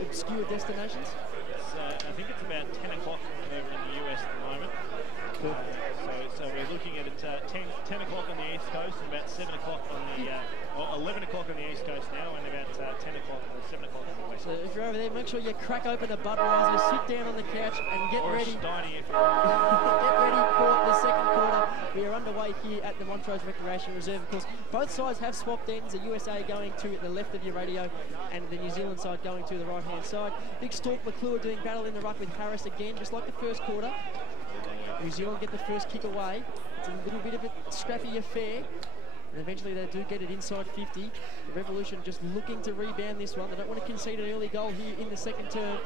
obscure destinations? I think it's about 10 o'clock over in the US at the moment. Cool. So we're looking at it 10 o'clock on the East Coast and about 7 o'clock on the, or 11 o'clock on the East Coast now and about 10 o'clock or 7 o'clock on the West So Coast. if you're over there, make sure you crack open a Budweiser, sit down on the couch and get or ready. A Steiny if you're Get ready for the second quarter. We are underway here at the Montrose Recreation Reserve. Of course, both sides have swapped ends. The USA going to the left of your radio and the New Zealand side going to the right-hand side. Big Stork McClure doing battle in the ruck with Harris again, just like the first quarter. New Zealand get the first kick away. It's a little bit of a scrappy affair. And eventually they do get it inside 50. The Revolution just looking to rebound this one. They don't want to concede an early goal here in the second term.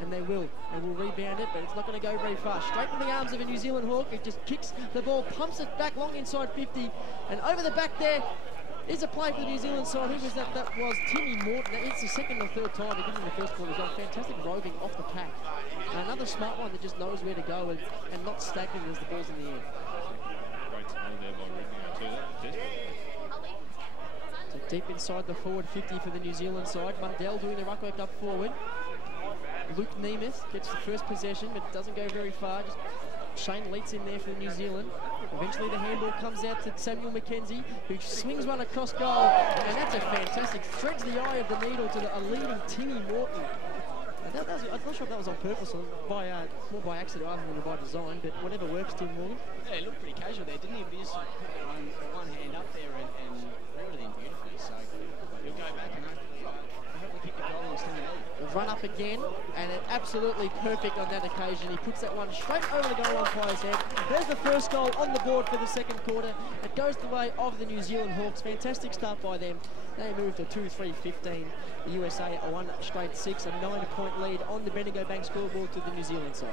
And they will. They will rebound it, but it's not going to go very far. Straight in the arms of a New Zealand Hawk. It just kicks the ball, pumps it back long inside 50. And over the back there is a play for the New Zealand side. Who was that? That was Timmy Morton. It's the second or third time. He did in the first quarter. He's got fantastic roving off the pack. Another smart one that just knows where to go and not stagnant as the ball's in the air. Great to know there by Ridley. So deep inside the forward 50 for the New Zealand side. Mundell doing the ruck work up forward. Luke Nemeth gets the first possession, but doesn't go very far. Just Shane Leitz in there for New Zealand. Eventually the handball comes out to Samuel McKenzie, who swings one across goal, and that's a fantastic, threads the eye of the needle to a leading Timmy Morton. I'm not sure if that was on purpose or more by accident rather than by design, but whatever works, Tim Morgan. Yeah, it looked pretty casual there, didn't he? But just one hand up there and reeled it in beautifully. So he'll go back and hopefully kick the goal instead of The run up again, and it's absolutely perfect on that occasion. He puts that one straight over the goal umpire's head. There's the first goal on the board for the second quarter. It goes the way of the New Zealand Hawks. Fantastic start by them. They move to 2-3-15. The USA a 1 straight 6, a 9-point lead on the Bendigo Bank scoreboard to the New Zealand side.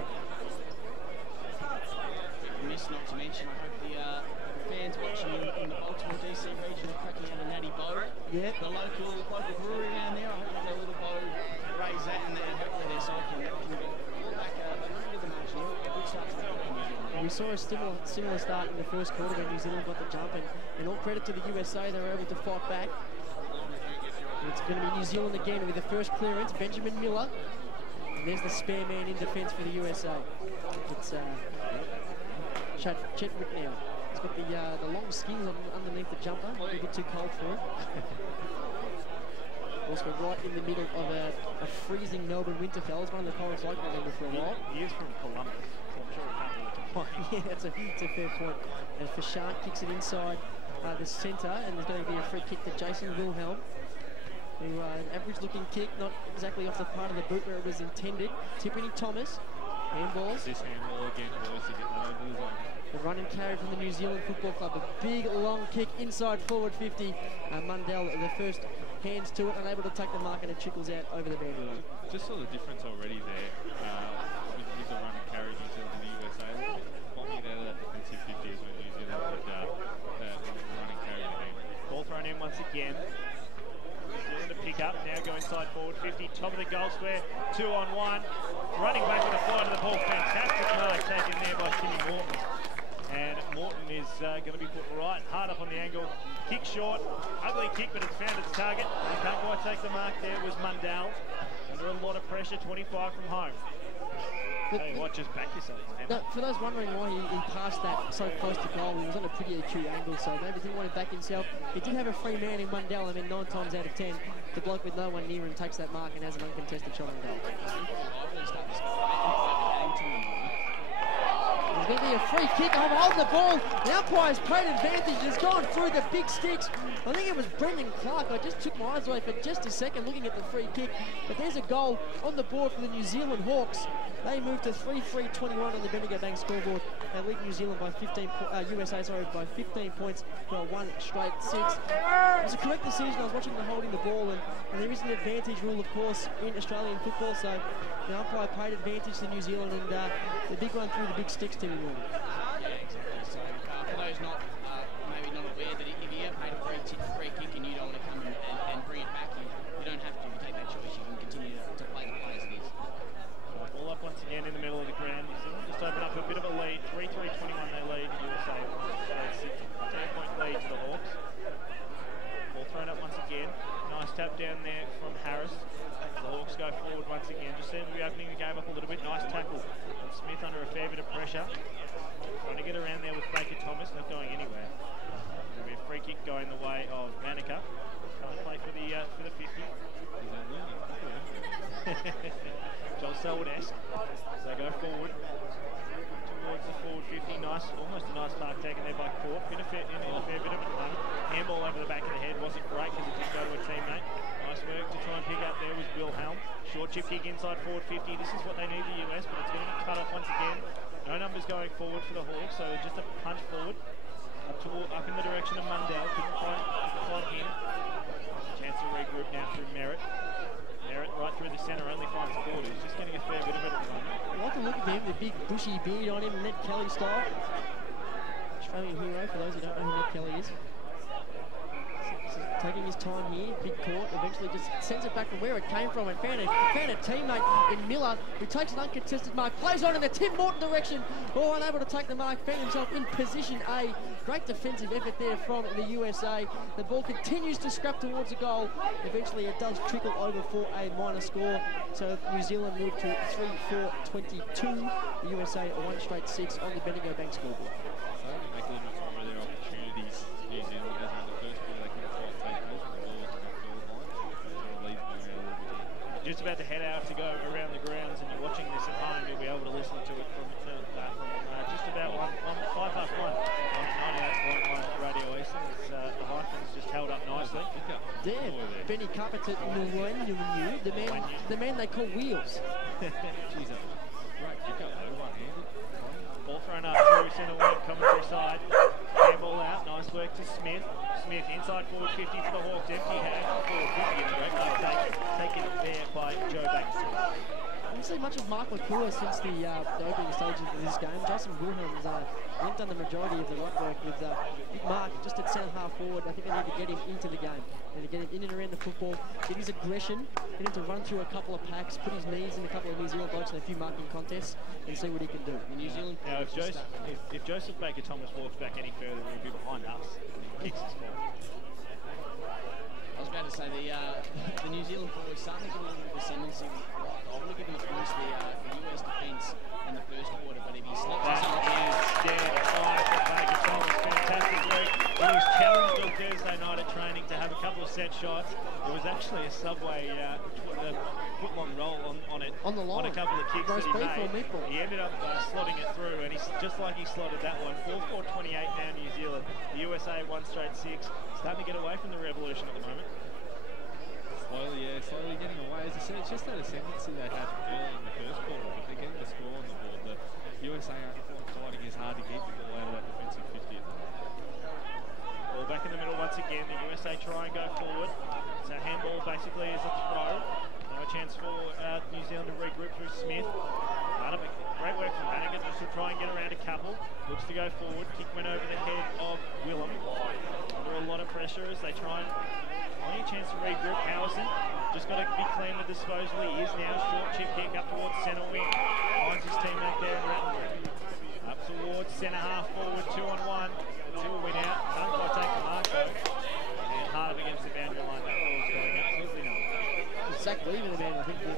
Miss not to mention, I hope the fans watching in the Baltimore DC region are cracking out a natty bow. Yeah. The local brewery around there, I hope they've got a little bow, raise that, and then hopefully their side can get all back into the match. A good start to the game. We saw a similar start in the first quarter when New Zealand got the jump, and all credit to the USA, they were able to fight back. It's going to be New Zealand again with the first clearance, Benjamin Miller. And there's the spare man in defence for the USA. It's Chetwick now. He's got the long skins underneath the jumper, a little bit too cold for him. Also right in the middle of a freezing Melbourne winter, fellas. One of the coldest I can remember for a while. He is from Columbus, so I'm sure he can't really complain. Yeah, that's a fair point. And Fashant kicks it inside the centre, and there's going to be a free kick to Jason Wilhelm. Who, an average-looking kick, not exactly off the part of the boot where it was intended. Tiffany Thomas, handballs. This handball again, boys, to get that over the zone. The run and carry from the New Zealand Football Club. A big, long kick inside forward 50. Mundell, the first hands to it, unable to take the mark, and it trickles out over the boundary line. Just saw the difference already there with the run and carry New Zealand and the USA. Bombing out of that defensive 50 is when New Zealand would run and carry the game. Ball thrown in once again. To pick up, now go inside forward 50, top of the goal square, 2-on-1, running back with a fly to the ball, fantastic mark taken there by Timmy Morton. And Morton is going to be put right, hard up on the angle, kick short, ugly kick, but it's found its target. He can't quite take the mark there, was Mundell. Under a lot of pressure, 25 from home. Tell you what, just back yourself. No, for those wondering why he passed that so close to goal, he was on a pretty acute angle, so maybe didn't want to back himself. He did have a free man in Mundell, and then 9 times out of 10, the bloke with no one near him takes that mark and has an uncontested shot on goal. There's going to be a free kick. I'm holding the ball. The umpire's played advantage. It's gone through the big sticks. I think it was Brendan Clark. I just took my eyes away for just a second looking at the free kick. But there's a goal on the board for the New Zealand Hawks. They move to 3-3-21 on the Bendigo Bank scoreboard. They lead New Zealand by 15, USA by 15 points for a 1 straight 6. It was a correct decision. I was watching the holding the ball, and there is an advantage rule, of course, in Australian football. So the umpire paid advantage to New Zealand, and the big one through the big sticks to New Zealand. Yeah, exactly. So for those maybe not aware that if you have paid a free kick and you don't want to come and bring it back, you don't have to. You take that choice. You can continue to play the play as it is. Ball up once again in the middle of the ground. New Zealand just open up a bit of a lead. 3-3-21 they lead. USA 10-point lead to the Hawks. Ball thrown up once again. Nice tap down there from Harris. The Hawks go forward once again. Just seemed to be opening the game up a little bit. Nice tackle. And Smith under a fair bit of pressure. Trying to get around there with Baker Thomas, not going anywhere. There'll be a free kick going the way of Manica. Trying to play for the 50. Joel Selwood-esque as they go forward towards the forward 50. Nice, almost a nice mark taken there by Court. In a fair bit of it at the moment. Handball over the back of the head wasn't great because it did go to a teammate. Nice work to try and pick up there was Wilhelm. Short chip kick inside forward 50. This is what they need the US, but it's going to get cut off once again. No numbers going forward for the Hawks, so just a punch forward up in the direction of Mundell. Couldn't find him. Chance to regroup now through Merritt. Merritt right through the centre, only finds forward. He's just getting a fair bit of it at the moment. I like the look of him, the big bushy beard on him, Ned Kelly style. Australian hero, for those who don't know who Ned Kelly is. So taking his time here, big court, eventually just sends it back from where it came from and found a teammate in Miller who takes an uncontested mark, plays on in the Tim Morton direction, unable to take the mark, found himself in position A. Great defensive effort there from the USA. The ball continues to scrap towards a goal. Eventually it does trickle over for a minor score. So New Zealand move to 3-4-22. The USA a 1 straight 6 on the Bendigo Bank scoreboard. So they make a little bit more of their opportunities. New Zealand does in the first quarter, they couldn't quite take those when the ball was not field line. So leaves them around a little bit. Just about to head out to go around the grounds, and you're watching this at home, you'll be able to listen to it from just about 5 past 1 on 98.1 Radio East. The Vikings just held up nicely. There, Benny Carpenter, the man they call Wheels. Jeez, great pick up though, one-handed. Ball thrown up through centre wing, commentary side. Handball out, nice work to Smith. Smith inside forward 50 for the Hawks, empty hand. Forward 50 in a great play taken there by Joe Baxter. I haven't seen much of Mark McClure since the opening stages of this game. Jason Wilhelm's done the majority of the right work with Big Mark just at centre half forward. I think they need to get him into the game. They need to get him in and around the football, get his aggression, get him to run through a couple of packs, put his knees in a couple of New Zealand blokes in a few marking contests and see what he can do. New Zealand. Now, if Joseph Baker Thomas walks back any further, he'll be behind us. Kicks his ball. I was about to say the New Zealand forwards starting to get a little bit of ascendancy. I'll look at him against the US defence in the first quarter, but if he slots us on the Baker Thomas, fantastic work. He was challenged on Thursday night at training to have a couple of set shots. There was actually a Subway foot-long roll on it. On the line. On a couple of kicks Roast that he made. meatball. He ended up slotting it through, and he's just like he slotted that one. 4-4-28 now New Zealand. The USA 1 straight 6. Starting to get away from the revolution at the moment. Slowly getting away. As I said, it's just that ascendancy they had early in the first quarter, but they're getting the score on the board. The USA aren't fighting as hard to keep the ball out of that defensive 50. Ball back in the middle once again. The USA try and go forward. So handball basically is a throw. Now a chance for New Zealand to regroup through Smith. Great work from Madigan just to try and get around a couple. Looks to go forward. Kick went over the head of Willem. Under a lot of pressure as they try and only a chance to regroup. Howison just got to be clean with disposal. He is now. Short chip kick up towards centre wing. Finds his teammate there. Up towards centre half forward. 2-on-1. Two win out. Don't quite take the mark though. And hard up against the boundary line. That ball is going absolutely nowhere. Zach Lever, the man, I think, was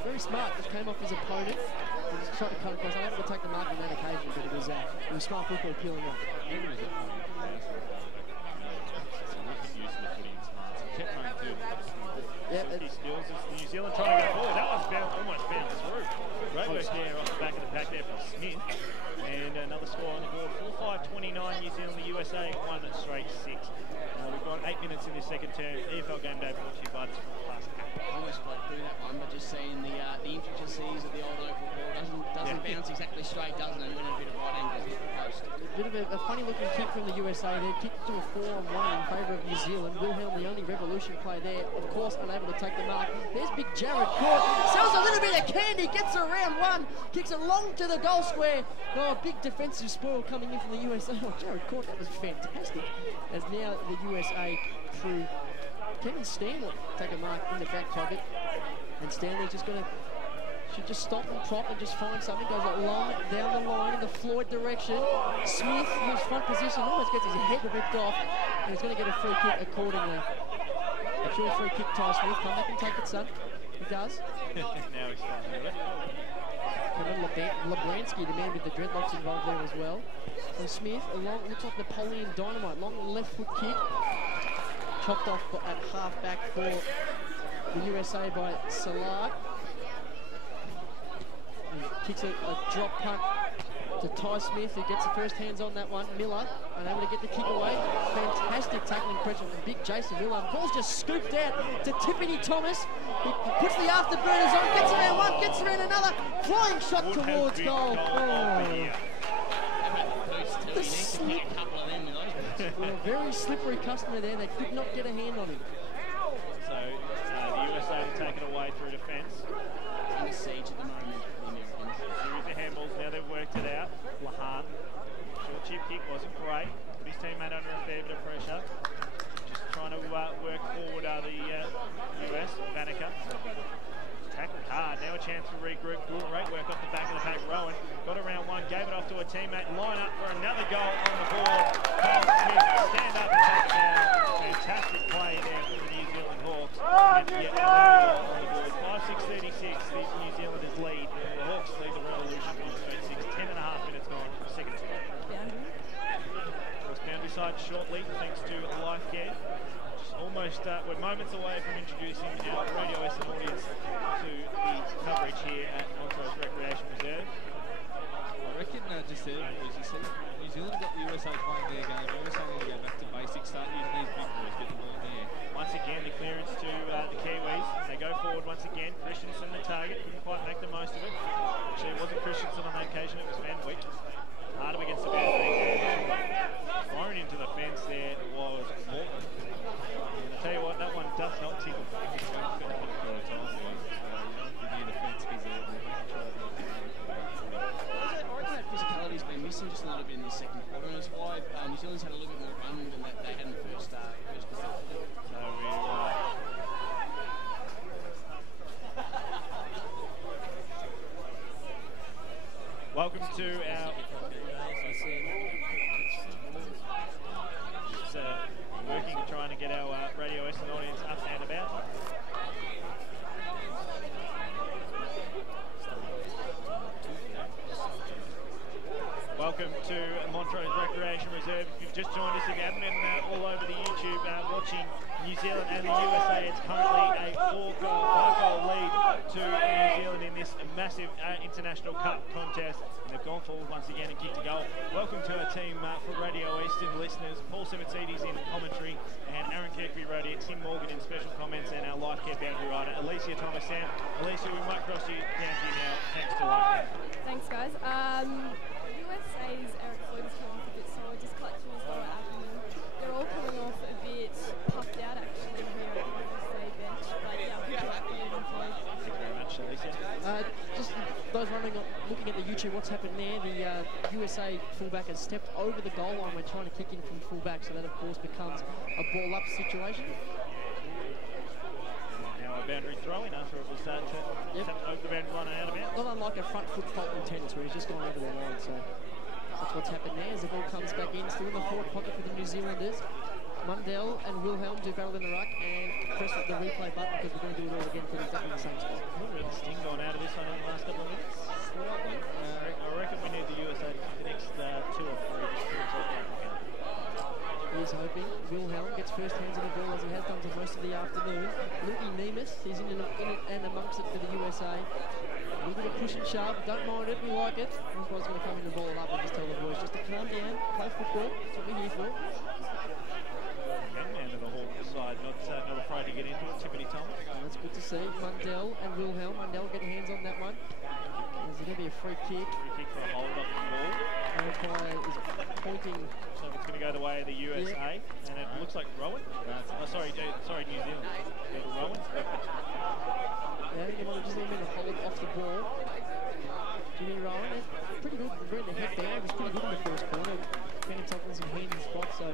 very smart. Just came off his opponent. He just tried to cut across. I'm able to take the mark on that occasion, but it was smart football peeling off. He steals as New Zealand trying to go forward. That one's almost bounced through. Great work there off the back of the pack there from Smith. And another score on the board. 4-5-29 New Zealand, the USA 1 straight 6. We've got 8 minutes in this second term. EFL Game Day brought to you by the Plus app. I almost played through that one, but just seeing the intricacies of the old oval ball doesn't bounce exactly straight, doesn't it? When a bit of right angles hit the post. A bit of a funny looking kick from the USA there. Kicked to a 4-on-1 in favour of New Zealand. Wilhelm, the only revolution player there, of course, unable to take the mark. There's big Jared Court. Sells a little bit of candy, gets around one, kicks it long to the goal square. Oh, big defensive spoil coming in from the USA. Oh, Jared Court, that was fantastic. As now the USA through Kevin Stanley take a mark in the back pocket. And Stanley's just going to should just stop and prop and just find something. Goes long down the line in the Floyd direction. Smith, who's front position, almost gets his head ripped off. And he's going to get a free kick accordingly. A short free kick, Ty Smith. Come back and take it, son. He does. Now he's fine with it. Kevin Leblansky, the man with the dreadlocks involved there as well. From Smith, along, looks like Napoleon Dynamite. Long left foot kick. Chopped off at half back for the USA by Salah. Kicks a drop punt to Ty Smith, who gets the first hands on that one. Miller, unable to get the kick away. Fantastic tackling pressure from big Jason Miller. Ball's just scooped out to Tiffany Thomas. He puts the afterburners on, gets around one, gets around another. Flying shot towards goal. Well, a very slippery customer there. They could not get a hand on him. So the USA will take it away through defence. Under siege at the moment, the Americans. Series of handballs, now they've worked it out. Lahan, short chip kick wasn't great, but his teammate under a fair bit of pressure. Just trying to work forward the US, Banneker. Tackling hard, now a chance to regroup. Great work off the back of the pack. Rowan got around one, gave it off to a teammate. Line up for another goal on the board. Cole Smith, stand up and take it down. Fantastic play there for the New Zealand Hawks. And yet another goal on the board. 5-6-36, the New Zealanders lead. The Hawks lead the Revolution on straight 6. 10.5 minutes gone, second to go. Cross boundary side shortly, thanks to Life Care. Almost, we're moments away from introducing our Radio Western audience to the coverage here at Montrose Recreation Reserve. I reckon just there, as you said, New Zealand got the USA playing their game. The USA need to go back to basics, start using these big boys, get the ball in there. Once again, the clearance to the Kiwis. They go forward once again. Christensen the target, couldn't quite make the most of it. Actually, it wasn't Christensen on that occasion, it was Van Wyk. Hard up against the boundary. Thrown into the fence there was Morton. I'll tell you what, that one does not tickle. I reckon that physicality's been missing just a little bit in the second quarter, and that's why New Zealand's had a little bit more run than they had in the first quarter. So welcome to our working, trying to get our Radio Western audience up and about. Welcome to Montrose Recreation Reserve. If you've just joined us, if you haven't been all over the YouTube watching New Zealand and the USA, it's currently a 5-goal lead to New Zealand in this massive International Cup contest. And they've gone forward once again and kicked a goal. Welcome to our team for Radio Eastern listeners. Paul Simonsides in commentary, and Aaron Kirkby Radio, Tim Morgan in special comments, and our Life Care boundary rider, Alicia Thomas Sam. Alicia, we might cross you down to you now, thanks to Life Care. Thanks, guys. USA's Eric Floyd has come off a bit solid, just clutching his lower abdomen. They're all coming off a bit puffed out, actually, here at the USA bench. But yeah, good luck for moving forward. Thank you very much, Alicia. Just those running on, looking at the YouTube, what's happened there, the USA fullback has stepped over the goal line. We're trying to kick in from fullback, so that of course becomes a ball up situation. Now a boundary throw in after it was tapped over the boundary line and out of bounds. Not unlike a front foot fault in tennis where he's just gone over the line, so that's what's happened there as the ball comes back in, still in the forward pocket for the New Zealanders. Mundell and Wilhelm do battle in the ruck, and press the replay button because we're going to do it all again for exactly the same spot. A bit of sting gone out of this one in the last couple of minutes. I reckon we need the USA to the next 2 or 3 just to South Africa. He's hoping. Wilhelm gets first hands on the ball as he has done for most of the afternoon. Lukey Nemus, he's in and amongst it for the USA. A little bit of push and shove, don't mind it, we like it. This guy's going to come in and ball it up and just tell the boys just to calm down, play football, that's what we're here for. Young man of the Hawks side, not afraid to get into it, Tiffany Thomas. That's good to see. Mundell and Wilhelm. Mundell getting hands on that one. There's going to be a free kick. Free kick for a hold off the ball. Umpire is pointing. So it's going to go the way of the USA, and it looks like Rowan. Sorry, New Zealand. Rowan. Yeah, they might have just been a hold off the ball. Jimmy Rowan, pretty good. Bringing the head down. It was pretty good in the first quarter. Found himself in some handy spots. So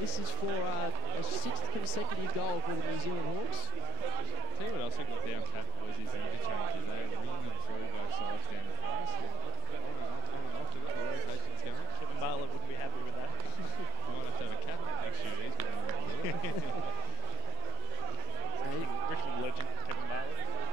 this is for a 6th consecutive goal for the New Zealand Hawks. Tell you what else I got down pat was is the interchanges. They were ringing them through both sides down the face. The rotations going. Kevin Barlow wouldn't be happy with that. We might have to have a cabinet next year. He's going to Richmond legend, Kevin Barlow.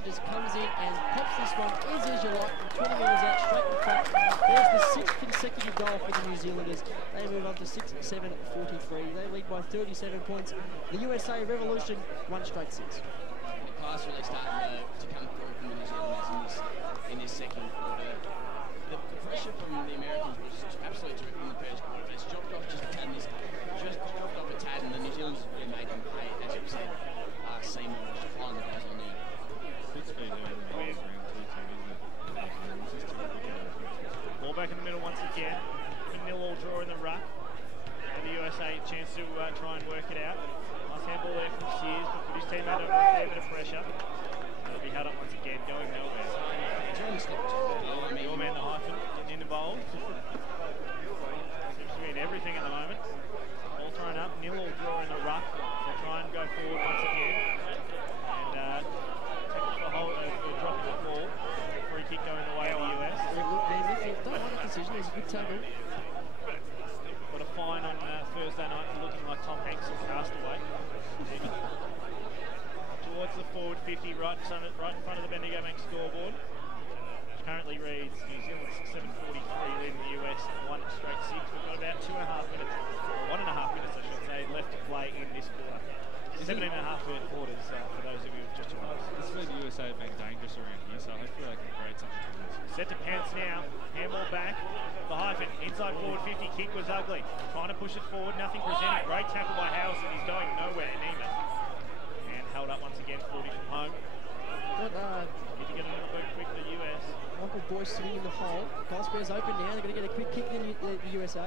Point just comes in and pops this one easy as you like from 20 metres out, straight in front. There's the 6th consecutive goal for the New Zealanders. They move on to 6-7-43. They lead by 37 points. The USA Revolution, 1 straight 6. The pass really starting to come through from the New Zealanders in this second quarter. The pressure from the Americans was absolutely terrific in the first quarter, but it's dropped off just a tad, and the New Zealanders have really made them pay, as you've said. Seymour was just flying the guys on there. Good speed over the round 2 too, isn't it? It's just terrific. Ball back in the middle once again. A nil-all draw in the ruck. And the USA a chance to try and work it out. Nice handball there from Sears, but put his team under a fair bit of pressure. That'll be held up once again, going nowhere. Your man, the hyphen, getting involved. Seems to be in everything at the moment. Ball thrown up, nil-all draw in the ruck. They'll try and go forward once again. And take the hold, dropping the ball. Free kick going the way of the US. Don't want a decision, there's a good tackle. Got a fine on Thursday night for looking like Tom Hanks in Castaway. Towards the forward 50, right in front of the Bendigo Bank scoreboard. Which currently reads New Zealand 6-7-43, leading the US 1 straight 6. We've got about 2.5 minutes, or 1.5 minutes I should say, left to play in this quarter. 17.5 quarters for those of you who just joined us. This is where the USA have been dangerous around here, so hopefully they can create something from this. Set to pounce now, handball back, the hyphen, inside forward 50, kick was ugly. Trying to push it forward, nothing presented. Great tackle by Howson, he's going nowhere, Neiman. And held up once again, 40 from home. Need to get a little bit quick for the US. Michael Boyce sitting in the hole. Goal square's open now, they're going to get a quick kick in the USA.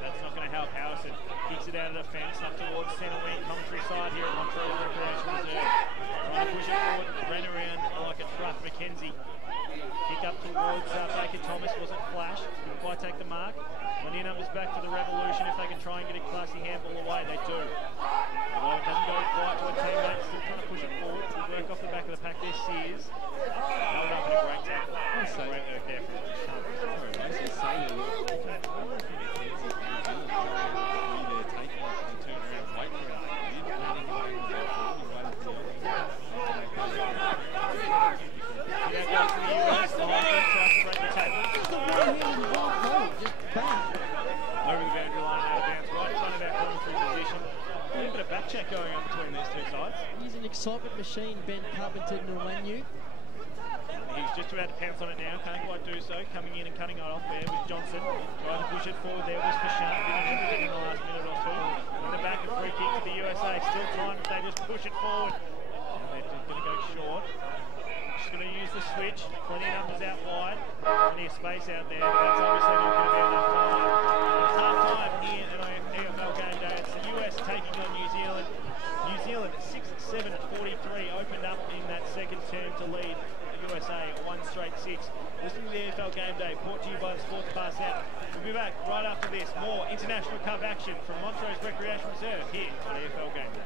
That's not going to help. Howson kicks it out of the fence up towards centre wing, commentary side here at Montrose Recreation Reserve. Trying to push it forward, ran around like a truck. McKenzie. Kick up towards Baker Thomas, wasn't flash, didn't quite take the mark. When the numbers back to the Revolution, if they can try and get a classy handball away, they do. Although it doesn't go quite to a teammate, still trying to push it forward. Work off the back of the pack, there's Sears. Held up in a great tackle. Great work there from over the boundary line, out of bounds, right in front of our commentary position. A little bit of back check going on between these two sides. He's an excitement machine, Ben Carpenter Nwanyu. He's just about to pounce on it now, can't quite do so. Coming in and cutting it off there with Johnson. Trying to push it forward there was Fashan. Didn't have it in the last minute or two. In the back, a free kick to the USA. Still time, they just push it forward. And they're just going to go short. Just going to use the switch. Plenty of numbers out wide. Plenty of space out there, but that's obviously not going to be enough time. It's half time here at AFL Game Day. It's the US taking on New Zealand. New Zealand 6-7-43 opened up in that second term to lead the USA 1 straight 6. Listening to the AFL Game Day, brought to you by the Sports Pass app. We'll be back right after this. More International Cup action from Montrose Recreation Reserve here on AFL Game Day.